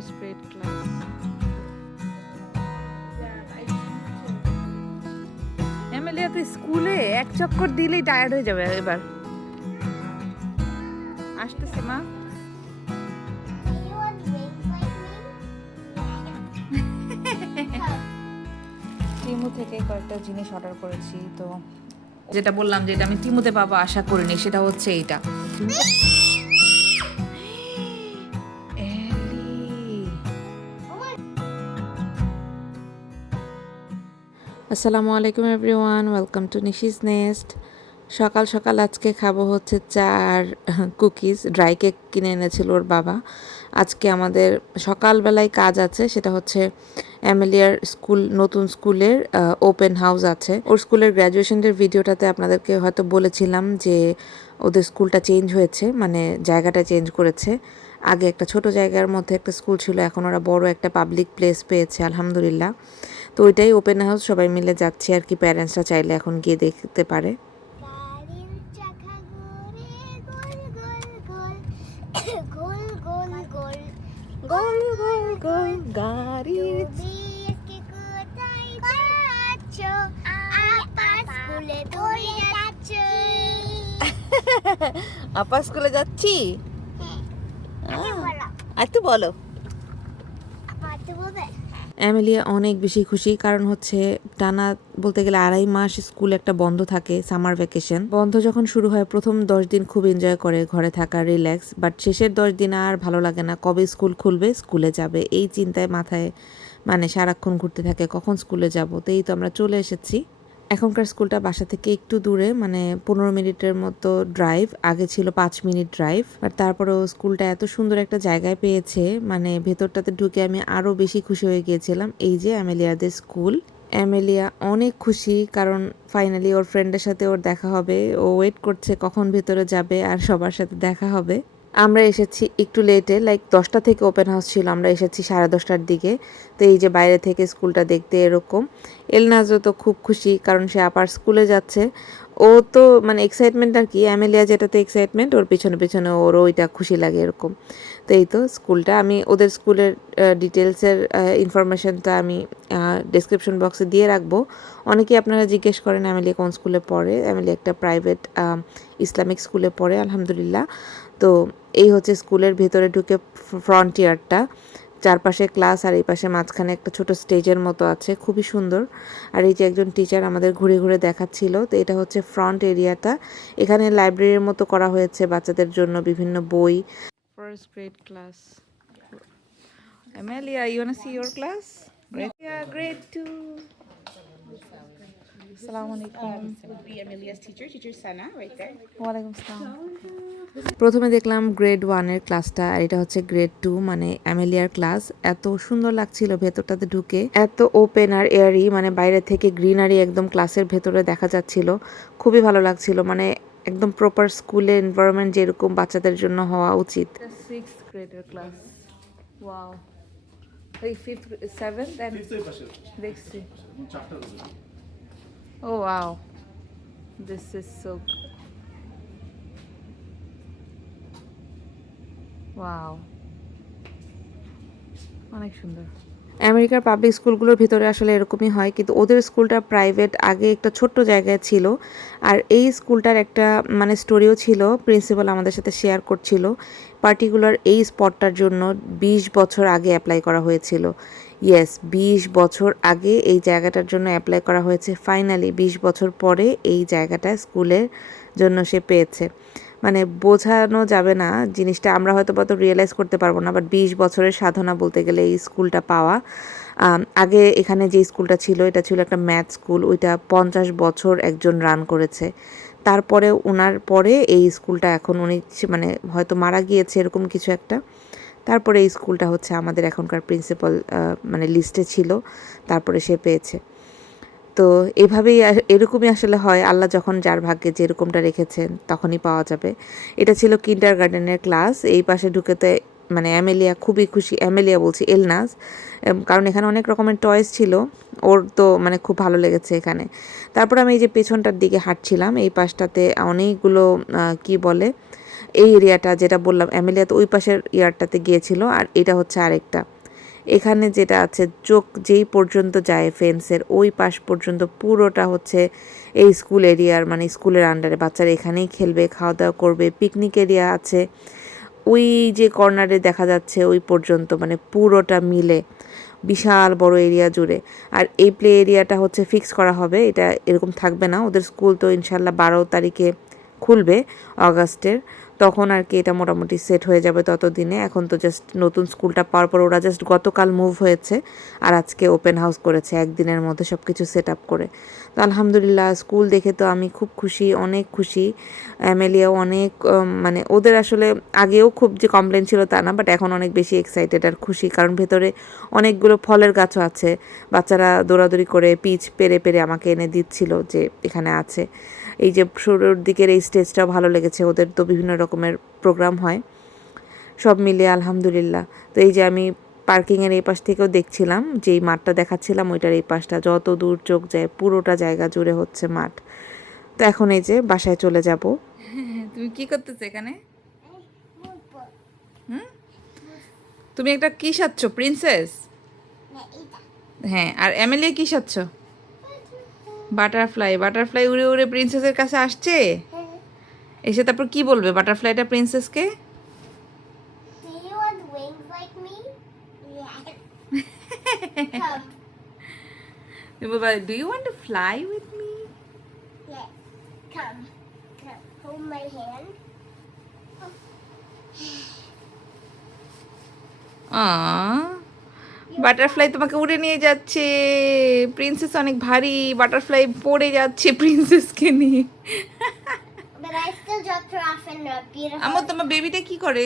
First grade class. Emilia তো স্কুলে এক চক্কর দিলেই টায়ার্ড হয়ে যাবে এবার। আসতেছে মা। টিমু থেকে কয়েকটা জিনিস অর্ডার করেছি, তো যেটা বললাম যে এটা আমি টিমুতে পাবো আশা করিনি, সেটা হচ্ছে এইটা। আসসালামু আলাইকুম everyone, welcome to Nishi's nest. সকাল সকাল আজকে খাবো হচ্ছে চা আর কুকিজ। ড্রাই কেক কিনে এনেছিল ওর বাবা। আজকে আমাদের সকালবেলায় কাজ আছে, সেটা হচ্ছে অ্যামেলিয়ার স্কুল, নতুন স্কুলের ওপেন হাউস আছে। ওর স্কুলের গ্র্যাজুয়েশনের ভিডিওটাতে আপনাদেরকে হয়তো বলেছিলাম যে ওদের স্কুলটা চেঞ্জ হয়েছে, মানে জায়গাটা চেঞ্জ করেছে। আগে একটা ছোট জায়গার মধ্যে একটা স্কুল ছিল, এখন ওরা বড় একটা পাবলিক প্লেস পেয়েছে আলহামদুলিল্লাহ। তো ওইটাই ওপেন হাউস, সবাই মিলে যাচ্ছে আর কি। প্যারেন্টসরা চাইলে এখন গিয়ে দেখতে পারে। আপা স্কুলে যাচ্ছি, আর তো বলো। অ্যামেলিয়া অনেক বেশি খুশি, কারণ হচ্ছে টানা বলতে গেলে 2.5 মাস স্কুল একটা বন্ধ থাকে, সামার ভ্যাকেশন। বন্ধ যখন শুরু হয় প্রথম 10 দিন খুব এনজয় করে, ঘরে থাকা, রিল্যাক্স। বাট শেষের 10 দিন আর ভালো লাগে না, কবে স্কুল খুলবে, স্কুলে যাবে, এই চিন্তায় মাথায় মানে সারাক্ষণ ঘুরতে থাকে, কখন স্কুলে যাব। তো এই তো আমরা চলে এসেছি। এখনকার স্কুলটা বাসা থেকে একটু দূরে, মানে 15 মিনিটের মতো ড্রাইভ। আগে ছিল 5 মিনিট ড্রাইভ। আর তারপরেও স্কুলটা এত সুন্দর একটা জায়গায় পেয়েছে, মানে ভেতরটাতে ঢুকে আমি আরও বেশি খুশি হয়ে গিয়েছিলাম। এই যে অ্যামেলিয়াদের স্কুল। অ্যামেলিয়া অনেক খুশি, কারণ ফাইনালি ওর ফ্রেন্ডের সাথে ওর দেখা হবে। ও ওয়েট করছে কখন ভেতরে যাবে আর সবার সাথে দেখা হবে। আমরা এসেছি একটু লেটে, লাইক 10টা থেকে ওপেন হাউস ছিল, আমরা এসেছি 10:30টার দিকে। তো এই যে বাইরে থেকে স্কুলটা দেখতে এরকম। এলনাজও তো খুব খুশি, কারণ সে আবার স্কুলে যাচ্ছে। ও তো মানে এক্সাইটমেন্ট আর কি, অ্যামেলিয়া যেটাতে এক্সাইটমেন্ট, ওর পিছনে পিছনে ওর ওইটা খুশি লাগে এরকম। তো এই তো স্কুলটা, আমি ওদের স্কুলের ডিটেলসের ইনফরমেশনটা আমি ডেসক্রিপশন বক্সে দিয়ে রাখবো। অনেকেই আপনারা জিজ্ঞেস করেন অ্যামেলিয়া কোন স্কুলে পড়ে। অ্যামেলিয়া একটা প্রাইভেট ইসলামিক স্কুলে পড়ে আলহামদুলিল্লাহ। তো এই হচ্ছে স্কুলের ভেতরে ঢুকে ফ্রন্টিয়ারটা, চারপাশে ক্লাস আর এই পাশে মাঝখানে একটা ছোট স্টেজের মতো আছে, খুবই সুন্দর। আর এই যে একজন টিচার আমাদের ঘুরে ঘুরে দেখাচ্ছিল। তো এটা হচ্ছে ফ্রন্ট এরিয়াটা, এখানে লাইব্রেরির মতো করা হয়েছে বাচ্চাদের জন্য, বিভিন্ন বই। First grade class. Amelia, you want to see your class? Grade? Yeah, grade 2. Assalamu alaikum. Would be Amelia's teacher Sana, right there. ওয়ালাইকুম আসসালাম। প্রথমে দেখলাম গ্রেড 1-এর ক্লাসটা, আর এটা হচ্ছে গ্রেড 2, মানে অ্যামেলিয়ার ক্লাস। এত সুন্দর লাগছিল ভেতরটাতে ঢুকে, এত ওপেন আর এয়ারি, মানে বাইরে থেকে গ্রিনারি একদম ক্লাসের ভেতরে দেখা যাচ্ছিল, খুবই ভালো লাগছিল। মানে একদম প্রপার স্কুলের এনভায়রনমেন্ট যেরকম বাচ্চাদের জন্য হওয়া উচিত। 6th গ্রেডের ক্লাস। ওয়াও। এই 5th 7th এন্ড দেখছি। Oh wow, this is so wow, অনেক সুন্দর। আমেরিকার পাবলিক স্কুলগুলোর ভিতরে আসলে এরকমই হয়, কিন্তু ওদের স্কুলটা প্রাইভেট, আগে একটা ছোট্ট জায়গায় ছিল। আর এই স্কুলটার একটা মানে স্টোরিও ছিল, প্রিন্সিপাল আমাদের সাথে শেয়ার করছিল। পার্টিকুলার এই স্পটটার জন্য 20 বছর আগে অ্যাপ্লাই করা হয়েছিল। ইয়েস, 20 বছর আগে এই জায়গাটার জন্য অ্যাপ্লাই করা হয়েছে। ফাইনালি 20 বছর পরে এই জায়গাটা স্কুলের জন্য সে পেয়েছে। মানে বোঝানো যাবে না জিনিসটা, আমরা হয়তো রিয়েলাইজ করতে পারবো না, বাট 20 বছরের সাধনা বলতে গেলে এই স্কুলটা পাওয়া। আগে এখানে যে স্কুলটা ছিল, এটা ছিল একটা ম্যাথ স্কুল, ওইটা 50 বছর একজন রান করেছে। তারপরে ওনার পরে এই স্কুলটা, এখন উনি মানে হয়তো মারা গিয়েছে এরকম কিছু একটা। তারপরে এই স্কুলটা হচ্ছে আমাদের এখনকার প্রিন্সিপাল মানে লিস্টে ছিল, তারপরে সে পেয়েছে। তো এভাবেই এরকমই আসলে হয়, আল্লাহ যখন যার ভাগ্যে যেরকমটা রেখেছেন তখনই পাওয়া যাবে। এটা ছিল কিন্ডারগার্টেনের ক্লাস। এই পাশে ঢুকেতে মানে অ্যামেলিয়া খুবই খুশি, অ্যামেলিয়া বলছি, এলনাজ, কারণ এখানে অনেক রকমের টয়েস ছিল। ওর তো মানে খুব ভালো লেগেছে এখানে। তারপর আমি এই যে পেছনটার দিকে হাঁটছিলাম, এই পাশটাতে অনেকগুলো কি বলে এই এরিয়াটা যেটা বললাম অ্যামেলিয়া তো ওই পাশের ইয়ারটাতে গিয়েছিল, আর এটা হচ্ছে আরেকটা। এখানে যেটা আছে চোখ যেই পর্যন্ত যায় ফেন্সের ওই পাশ পর্যন্ত পুরোটা হচ্ছে এই স্কুল এরিয়ার, মানে স্কুলের আন্ডারে বাচ্চারা এখানেই খেলবে, খাওয়া দাওয়া করবে। পিকনিক এরিয়া আছে ওই যে কর্নারে দেখা যাচ্ছে ওই পর্যন্ত, মানে পুরোটা মিলে বিশাল বড় এরিয়া জুড়ে। আর এই প্লে এরিয়াটা হচ্ছে ফিক্স করা হবে, এটা এরকম থাকবে না। ওদের স্কুল তো ইনশাল্লাহ 12 তারিখে খুলবে অগাস্টের, তখন আর কি এটা মোটামুটি সেট হয়ে যাবে ততদিনে। এখন তো জাস্ট নতুন স্কুলটা পাওয়ার পর ওরা জাস্ট গতকাল মুভ হয়েছে, আর আজকে ওপেন হাউস করেছে একদিনের মধ্যে সব কিছু সেট আপ করে। তো আলহামদুলিল্লাহ স্কুল দেখে তো আমি খুব খুশি, অনেক খুশি। অ্যামেলিয়াও অনেক মানে ওদের আসলে আগেও খুব যে কমপ্লেন ছিল তা না, বাট এখন অনেক বেশি এক্সাইটেড আর খুশি, কারণ ভেতরে অনেকগুলো ফলের গাছও আছে। বাচ্চারা দৌড়াদৌড়ি করে পিচ পেরে পেরে আমাকে এনে দিচ্ছিল যে এখানে আছে। এই যে শুরুর দিকের এই স্টেজটাও ভালো লেগেছে, ওদের তো বিভিন্ন রকমের প্রোগ্রাম হয়, সব মিলিয়ে আলহামদুলিল্লাহ। তো এই যে আমি পার্কিংয়ের এই পাশ থেকেও দেখছিলাম, যেই মাঠটা দেখাচ্ছিলাম ওইটার এই পাশটা যত দূর চোখ যায় পুরোটা জায়গা জুড়ে হচ্ছে মাঠ। তো এখন এই যে বাসায় চলে যাব। তুমি কি করতেছো এখানে? হুম, তুমি একটা কি সাজছো, প্রিন্সেস? হ্যাঁ, আর এমএলএ কি সাজছো? বাটারফ্লাই। বাটারফ্লাই উড়ে উড়ে প্রিন্সেসের কাছে আসছে, এসে তারপর কি বলবে বাটারফ্লাইটা প্রিন্সেসকে? Do you want wings like me? Yeah. Come. তুমি বলবা, do you want to fly with me? Yeah. Come. Come. Hold my hand. Butterfly তোমাকে উড়ে নিয়ে যাচ্ছে, প্রিন্সেস অনেক ভারী, বাটারফ্লাই পড়ে যাচ্ছে প্রিন্সেসকে নিয়ে। But I still dropped her off in a beautiful. আমার তোমার বেবিটা কি করে?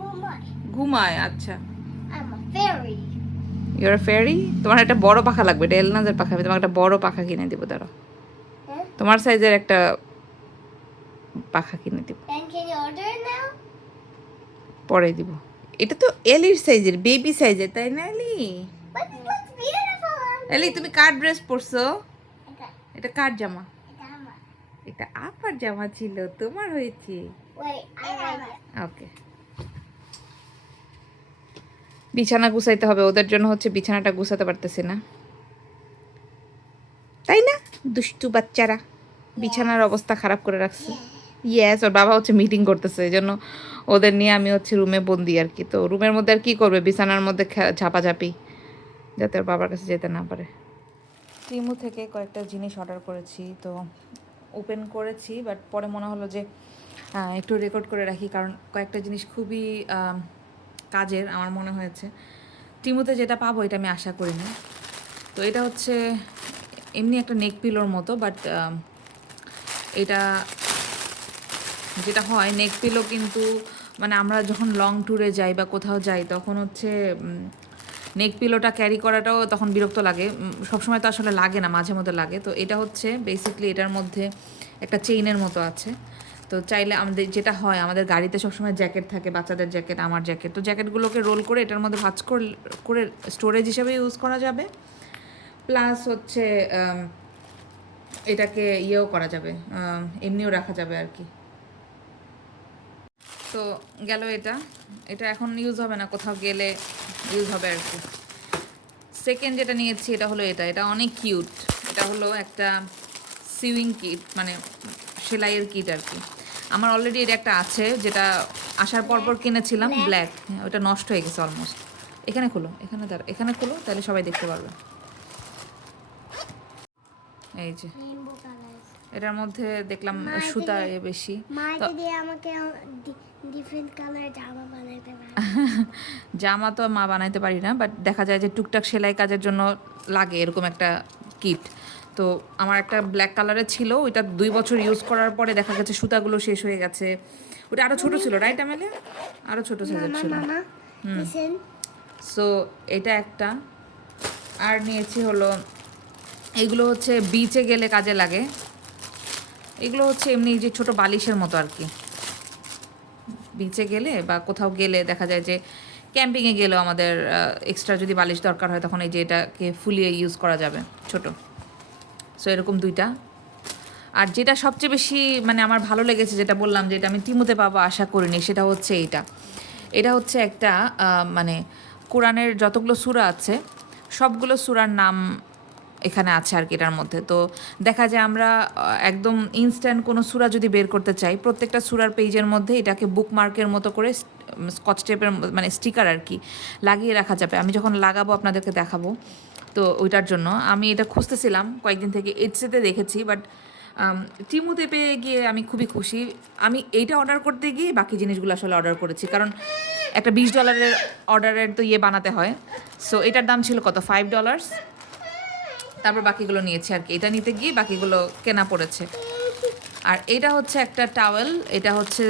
Mama, ঘুমায়। আচ্ছা, I'm a fairy. Your fairy. তোমার একটা বড় পাখা লাগবে, এটা এলনাজের পাখা, আমি তোমাকে একটা বড় পাখা কিনে দিব, দাঁড়াও। Huh? তোমার সাইজের একটা পাখা কিনে দিব, Then can you order it now? পরে দিব। এটা তো এলির সাইজের, বেবি সাইজের, তাই না এলি? But it looks beautiful on me. এলি তুমি কার ড্রেস পরছো? Okay. এটা কার জামা? Mama. এটা আপার জামা ছিল, তোমার হয়েছে। Wait, I like it. ওকে, বিছানা গুছাইতে হবে ওদের জন্য, হচ্ছে বিছানাটা গুছাতে পারতেছি না, তাই না? দুষ্টু বাচ্চারা বিছানার অবস্থা খারাপ করে রাখছে। ইয়েস, ওর বাবা হচ্ছে মিটিং করতেছে, এই জন্য ওদের নিয়ে আমি হচ্ছে রুমে বন্দি আর কি। তো রুমের মধ্যে আর কি করবে, বিছানার মধ্যে ঝাপাঝাপি, যাতে ওর বাবার কাছে যেতে না পারে। টিমু থেকে কয়েকটা জিনিস অর্ডার করেছি, তো ওপেন করেছি, বাট পরে মনে হলো যে একটু রেকর্ড করে রাখি, কারণ কয়েকটা জিনিস খুবই কাজের আমার মনে হয়েছে। টিমুতে যেটা পাবো এটা আমি আশা করিনি। তো এটা হচ্ছে এমনি একটা নেক পিলোর মতো, বাট এটা যেটা হয় নেক পিলো, কিন্তু মানে আমরা যখন লং ট্যুরে যাই বা কোথাও যাই তখন হচ্ছে নেক পিলোটা ক্যারি করাটাও তখন বিরক্ত লাগে। সবসময় তো আসলে লাগে না, মাঝে মধ্যে লাগে। তো এটা হচ্ছে বেসিকলি এটার মধ্যে একটা চেইনের মতো আছে। তো চাইলে আমাদের যেটা হয়, আমাদের গাড়িতে সবসময় জ্যাকেট থাকে, বাচ্চাদের জ্যাকেট, আমার জ্যাকেট, তো জ্যাকেটগুলোকে রোল করে এটার মধ্যে ভাঁজ করে স্টোরেজ হিসেবে ইউজ করা যাবে। প্লাস হচ্ছে এটাকে ইয়েও করা যাবে, এমনিও রাখা যাবে আর কি। তো গেল এটা, এটা এখন ইউজ হবে না, কোথাও গেলে ইউজ হবে আর কি। সেকেন্ড যেটা নিয়েছি এটা হলো এটা অনেক কিউট। এটা হলো একটা সিউইং কিট, মানে সেলাইয়ের কিট আর কি। আমার অলরেডি এটা একটা আছে, যেটা আসার পর কিনেছিলাম, ব্ল্যাক। হ্যাঁ, ওটা নষ্ট হয়ে গেছে অলমোস্ট। এখানে খোলো, এখানে খোলো, তাহলে সবাই দেখতে পারবে। এই যে Rainbow colors. এটার মধ্যে দেখলাম সুতা বেশি। মা দিয়ে আমাকে ডিফারেন্ট কালার জামা বানাতে পারে। জামা তো মা বানাইতে পারি না, বাট দেখা যায় যে টুকটাক সেলাই কাজের জন্য লাগে এরকম একটা কিট। তো আমার একটা ব্ল্যাক কালারের ছিল, ওইটা 2 বছর ইউজ করার পরে দেখা গেছে সুতাগুলো শেষ হয়ে গেছে। ওটা আরও ছোট ছিল, রাইট আমেলে? আরও ছোট সাইজের ছিল। মামা লিসেন। সো এটা একটা। আর নিয়েছি হলো এইগুলো হচ্ছে বিচে গেলে কাজে লাগে। এগুলো হচ্ছে এমনি যে ছোট বালিশের মতো আর কি। বিচে গেলে বা কোথাও গেলে দেখা যায় যে ক্যাম্পিংয়ে গেলেও আমাদের এক্সট্রা যদি বালিশ দরকার হয়, তখন এই যে এটাকে ফুলিয়ে ইউজ করা যাবে, ছোট। সো এরকম 2টা। আর যেটা সবচেয়ে বেশি মানে আমার ভালো লেগেছে, যেটা বললাম যে এটা আমি টিমুতে পাবো আশা করিনি, সেটা হচ্ছে এটা হচ্ছে একটা মানে কোরআনের যতগুলো সূরা আছে সবগুলো সূরার নাম এখানে আছে আর কি এটার মধ্যে। তো দেখা যায় আমরা একদম ইনস্ট্যান্ট কোনো সূরা যদি বের করতে চাই, প্রত্যেকটা সূরার পেজের মধ্যে এটাকে বুকমার্কের মতো করে স্কচ টেপের মানে স্টিকার আর কি লাগিয়ে রাখা যাবে। আমি যখন লাগাবো আপনাদেরকে দেখাবো। তো ওইটার জন্য আমি এটা খুঁজতেছিলাম কয়েকদিন থেকে, এডসেতে দেখেছি, বাট টিমুতে পেয়ে গিয়ে আমি খুবই খুশি। আমি এইটা অর্ডার করতে গিয়ে বাকি জিনিসগুলো আসলে অর্ডার করেছি, কারণ একটা $20 অর্ডারের তো বানাতে হয়। সো এটার দাম ছিল কত, $5। তারপর বাকিগুলো নিয়েছি আর কি, এটা নিতে গিয়ে বাকিগুলো কেনা পড়েছে। আর এটা হচ্ছে একটা টাওয়েল, এটা হচ্ছে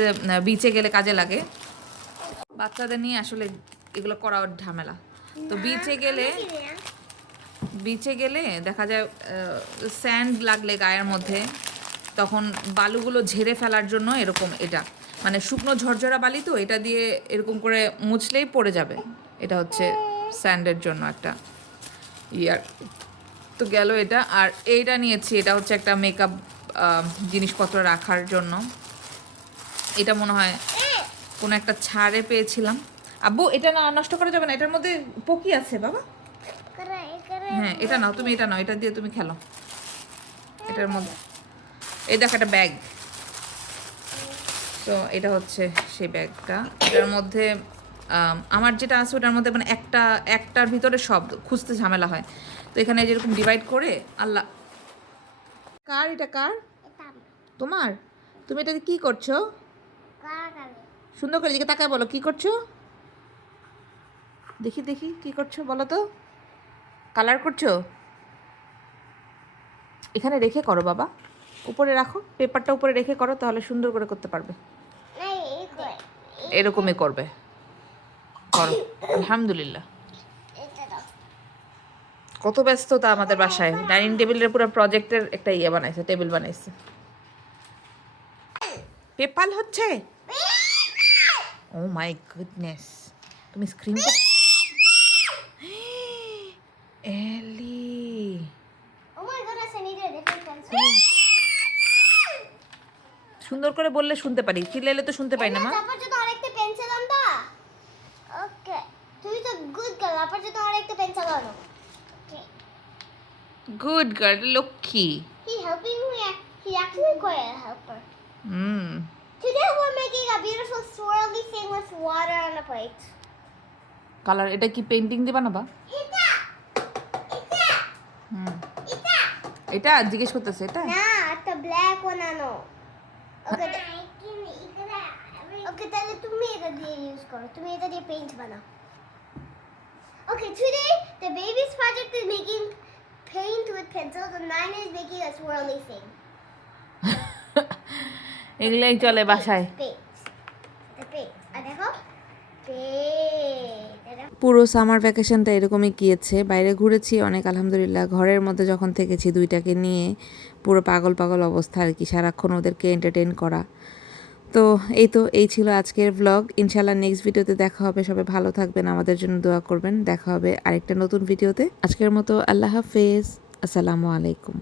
বিচে গেলে কাজে লাগে। বাচ্চাদের নিয়ে আসলে এগুলো করা ঝামেলা। তো বিচে গেলে দেখা যায় স্যান্ড লাগলে গায়ের মধ্যে, তখন বালুগুলো ঝেড়ে ফেলার জন্য এরকম এটা মানে শুকনো ঝরঝরা বালি, তো এটা দিয়ে এরকম করে মুছলেই পড়ে যাবে। এটা হচ্ছে স্যান্ডের জন্য একটা ইয়ার। তো গেল এটা। আর এইটা নিয়েছি, এটা হচ্ছে একটা মেকআপ জিনিসপত্র রাখার জন্য। এটা মনে হয় কোনো একটা ছাড়ে পেয়েছিলাম। আব্বু এটা না নষ্ট করা যাবে না, এটার মধ্যে পকি আছে বাবা। হ্যাঁ এটা নাও তুমি, এটা নাও, এটা দিয়ে তুমি খেলো। এটার মধ্যে এই দেখো একটা ব্যাগ। তো এটা হচ্ছে সেই ব্যাগটা। এটার মধ্যে আমার যেটা আছে ওটার মধ্যে মানে একটার ভিতরে সব খুঁজতে ঝামেলা হয়। তো এখানে যেরকম ডিভাইড করে আল্লাহ। কার এটা, কার? তোমার? তুমি এটাতে কি করছো? সুন্দর করে দিকে তাকায় বলো, কি করছো? দেখি দেখি কি করছো বলো তো। কালার করছো? এখানে রেখে করো বাবা, উপরে রাখো, পেপারটা উপরে রেখে করো, তাহলে সুন্দর করে করতে পারবে। এরকমই করবে, করো। আলহামদুলিল্লাহ। কত ব্যস্ততা আমাদের বাসায়। ডাইনিং টেবিলের পুরো প্রজেক্টের একটা বানাইছে, টেবিল বানাইছে। পেপাল হচ্ছে। ও মাই গুডনেস, তুমি স্ক্রিন এলি। সুন্দর করে বললে শুনতে পারি, চিল্লাইলে তো শুনতে পাই না মা। তারপর যদি আরেকটা পেন্সিল আনবা। ওকে, তুমি তো গুড গার্ল। তারপর যদি আরেকটা পেন্সিল আনো। ওকে, গুড গার্ল, লক্ষ্মী। he helping me. He actually quite a helper. Today we're making a beautiful swirly thing with water on a plate. Colour এটা কি পেইন্টিং দিবা না বা? এটা এটা জিজ্ঞেস করতেছে এটা না, একটা ব্ল্যাক one আনো। ওকে ওকে, তাহলে তুমি এটা দিয়ে ইউজ করো, তুমি এটা দিয়ে পেইন্ট বানাও। Okay, today the baby's project is making paint with pencils and mine is making a swirly thing. এগুলাই চলে বাসায়। পুরো সামার ভ্যাকেশনটা এরকমই গিয়েছে। বাইরে ঘুরেছি অনেক আলহামদুলিল্লাহ। ঘরের মধ্যে যখন থেকেছি দুইটাকে নিয়ে পুরো পাগল পাগল অবস্থা আর কি, সারাক্ষণ ওদেরকে এন্টারটেইন করা। তো এই ছিল আজকের ব্লগ। ইনশাল্লাহ নেক্সট ভিডিওতে দেখা হবে। সবাই ভালো থাকবেন, আমাদের জন্য দোয়া করবেন। দেখা হবে আরেকটা নতুন ভিডিওতে। আজকের মতো আল্লাহ হাফেজ, আসসালামু আলাইকুম।